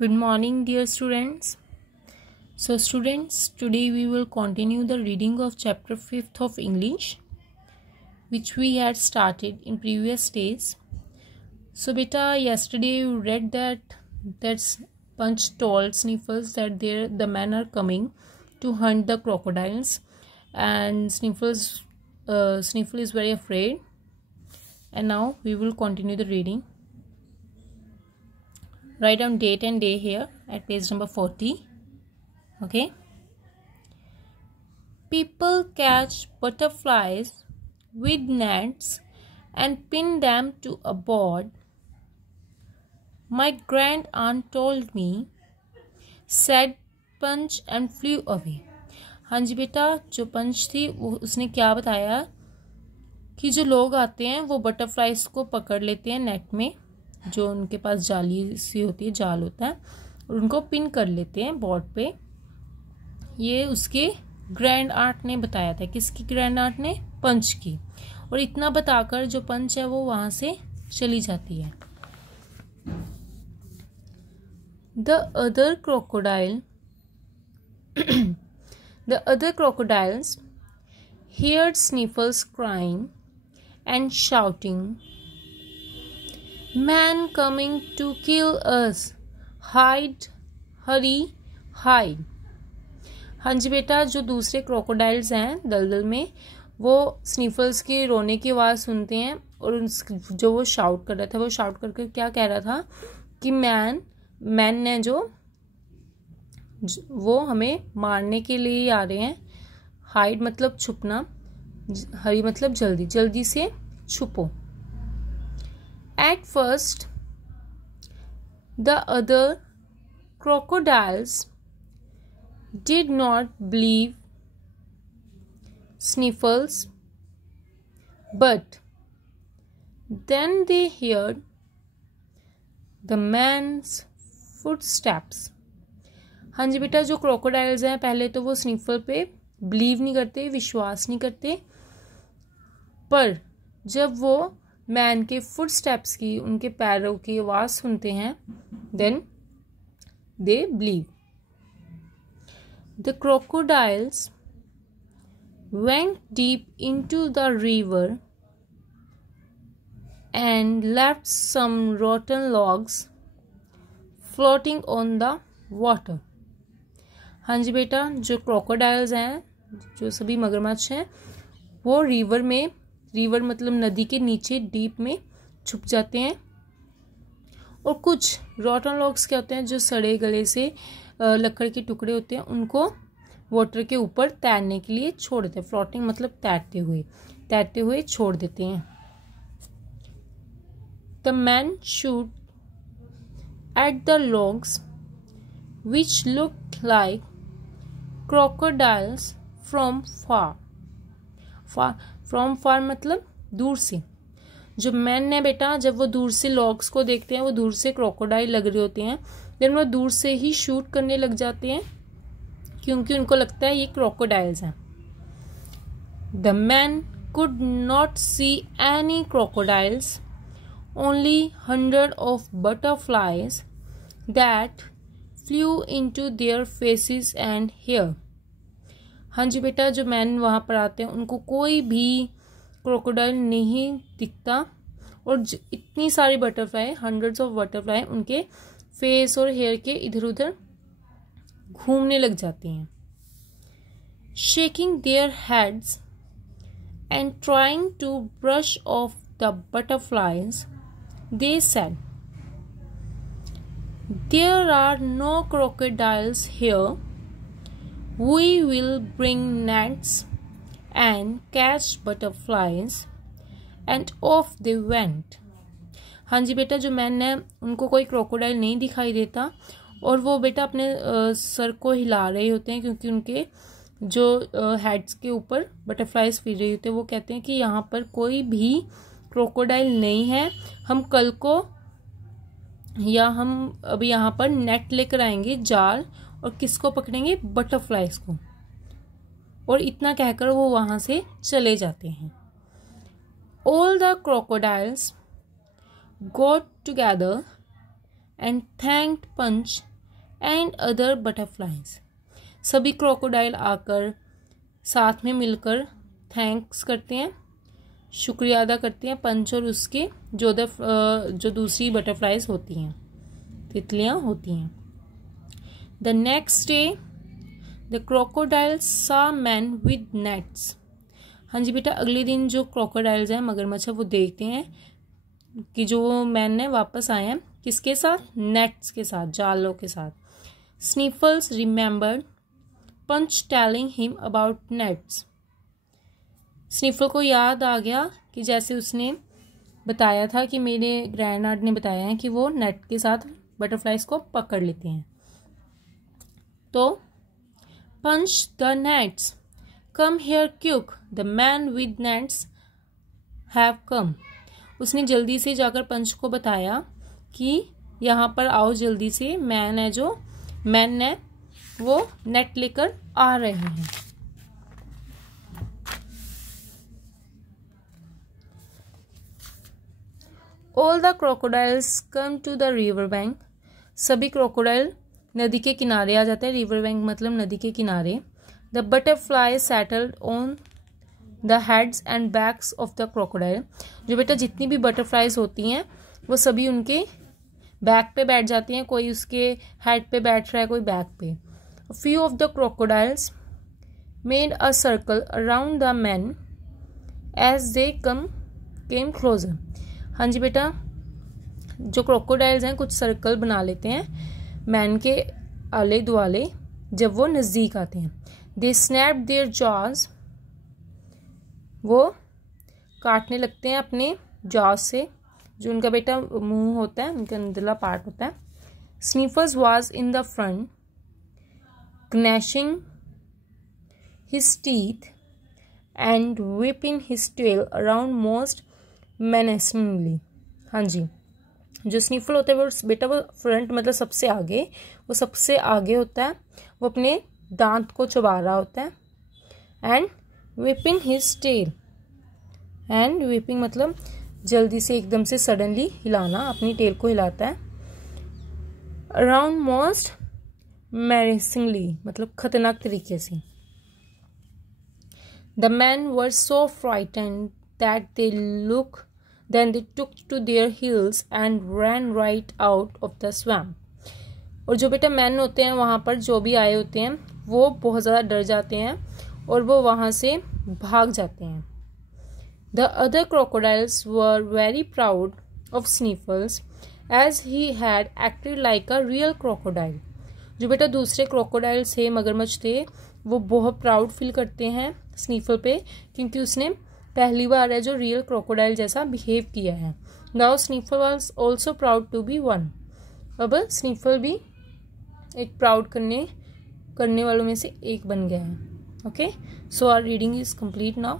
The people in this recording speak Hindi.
Good morning, dear students. So students, today we will continue the reading of chapter 5th of English, which we had started in previous days. So beta, yesterday you read that Punch told Sniffles that the men are coming to hunt the crocodiles, and Sniffle is very afraid. And now we will continue the reading. Write down date and day here at page number 40. Okay. People catch butterflies with nets and pin them to a board. My grand aunt told me, said Punch and flew away. हाँ जी बेटा, जो पंच थी वो उसने क्या बताया कि जो लोग आते हैं वो बटरफ्लाइज को पकड़ लेते हैं नेट में, जो उनके पास जाली सी होती है, जाल होता है, और उनको पिन कर लेते हैं बोर्ड पे। ये उसके ग्रैंड आंट ने बताया था। किसकी ग्रैंड आंट ने? पंच की। और इतना बताकर जो पंच है वो वहां से चली जाती है। The other crocodiles heard Sniffles crying and shouting, "Man coming to kill us! Hide! Hurry! Hide!" हाँ जी बेटा, जो दूसरे क्रोकोडाइल्स हैं दलदल में, वो स्निफल्स के रोने की आवाज़ सुनते हैं और जो वो शाउट कर रहा था, वो शाउट करके क्या कह रहा था कि मैन ने वो हमें मारने के लिए आ रहे हैं। हाइड मतलब छुपना, हरी मतलब जल्दी, जल्दी से छुपो। At first, the other crocodiles did not believe Sniffles, but then they heard the man's footsteps. हाँ जी बेटा, जो क्रोकोडाइल्स हैं पहले तो वो स्निफल पे बिलीव नहीं करते, विश्वास नहीं करते, पर जब वो मैन के फुटस्टेप्स की, उनके पैरों की आवाज सुनते हैं, then they believe. The crocodiles went deep into the river and left some rotten logs floating on the water. हाँ जी बेटा, जो क्रोकोडाइल्स हैं, जो सभी मगरमच्छ हैं, वो रिवर मतलब नदी के नीचे डीप में छुप जाते हैं। और कुछ रॉटन लॉग्स क्या होते हैं, जो सड़े गले से लकड़ के टुकड़े होते हैं, उनको वाटर के ऊपर तैरने के लिए छोड़ देते हैं। फ्लोटिंग मतलब तैरते हुए छोड़ देते हैं। The man shoot at the logs which looked like crocodiles from far मतलब दूर से। जो मैन ने बेटा, जब वो दूर से लॉग्स को देखते हैं, वो दूर से क्रोकोडाइल लग रहे होते हैं, देन वो दूर से ही शूट करने लग जाते हैं, क्योंकि उनको लगता है ये क्रोकोडाइल्स हैं। The man could not see any crocodiles, only 100 of butterflies that flew into their faces and hair. हाँ जी बेटा, जो मैन वहाँ पर आते हैं उनको कोई भी क्रोकोडाइल नहीं दिखता, और इतनी सारी बटरफ्लाई, 100s of बटरफ्लाई उनके फेस और हेयर के इधर उधर घूमने लग जाती हैं। Shaking their heads and trying to brush off the butterflies, they said, "There are no crocodiles here. We will bring nets and catch butterflies." And off they went. हाँ जी बेटा, जो मैन है उनको कोई क्रोकोडाइल नहीं दिखाई देता, और वो बेटा अपने सर को हिला रहे होते हैं, क्योंकि उनके जो हेड्स के ऊपर बटरफ्लाइज फिर रही होते हैं। वो कहते हैं कि यहाँ पर कोई भी क्रोकोडाइल नहीं है, हम कल को या हम अभी यहाँ पर नेट लेकर आएंगे, जाल, और किसको पकड़ेंगे? बटरफ्लाइज को। और इतना कहकर वो वहां से चले जाते हैं। All the crocodiles got together and thanked Punch and other butterflies. सभी क्रोकोडाइल आकर साथ में मिलकर थैंक्स करते हैं, शुक्रिया अदा करते हैं पंच और उसके जो दूसरी बटरफ्लाइज होती हैं, तितलियां होती हैं। The next day the crocodile सा मैन विद नेट्स। हाँ जी बेटा, अगले दिन जो क्रोकोडाइल्स हैं, मगरमच्छ, वो देखते हैं कि जो मैन है वापस आए हैं, किसके साथ? नेट्स के साथ, जालों के साथ। Sniffles remembered Punch telling him about nets. Sniffle को याद आ गया कि जैसे उसने बताया था कि मेरे ग्रैंड आंट ने बताया है कि वो नेट के साथ बटरफ्लाइज को पकड़ लेते हैं। तो Punch the nets, come here quick, the man with nets have come. उसने जल्दी से जाकर पंच को बताया कि यहाँ पर आओ जल्दी से, मैन है वो नेट लेकर आ रहे हैं। All the crocodiles come to the river bank. सभी क्रोकोडाइल नदी के किनारे आ जाते हैं। रिवर बैंक मतलब नदी के किनारे। The butterflies settled on the heads and backs of the crocodile. जो बेटा जितनी भी बटरफ्लाइज होती हैं वो सभी उनके बैक पे बैठ जाती हैं, कोई उसके हेड पे बैठ रहा है, कोई बैक पे। A few of the crocodiles made a circle around the men as they came closer. हाँ जी बेटा, जो क्रोकोडाइल्स हैं कुछ सर्कल बना लेते हैं मैन के आले दुआले जब वो नज़दीक आते हैं। दे स्नैप देयर जॉज, वो काटने लगते हैं अपने जॉज से, जो उनका बेटा मुंह होता है, उनका अंदरला पार्ट होता है। Sniffles was in the front gnashing his teeth and whipping his tail around most menacingly. हाँ जी, जो स्नीफल होता है वो बेटा वो फ्रंट मतलब सबसे आगे, वो सबसे आगे होता है, वो अपने दांत को चबा रहा होता है। And whipping his tail, and whipping मतलब जल्दी से एकदम से सडनली हिलाना, अपनी टेल को हिलाता है। अराउंड मोस्ट menacingly मतलब खतरनाक तरीके से। The men were so frightened that then they took to their heels and ran right out of the swamp. और जो बेटा मैन होते हैं वहाँ पर जो भी आए होते हैं वो बहुत ज़्यादा डर जाते हैं और वो वहाँ से भाग जाते हैं। The other crocodiles were very proud of Sniffles as he had acted like a real crocodile. जो बेटा दूसरे क्रोकोडाइल्स थे, मगरमच्छ थे, वो बहुत प्राउड फील करते हैं स्नीफल पे क्योंकि उसने पहली बार है जो रियल क्रोकोडाइल जैसा बिहेव किया है। Now Sniffle was also proud to be one. अब स्नीफल भी एक प्राउड करने वालों में से एक बन गया है। Okay, so our reading is complete now.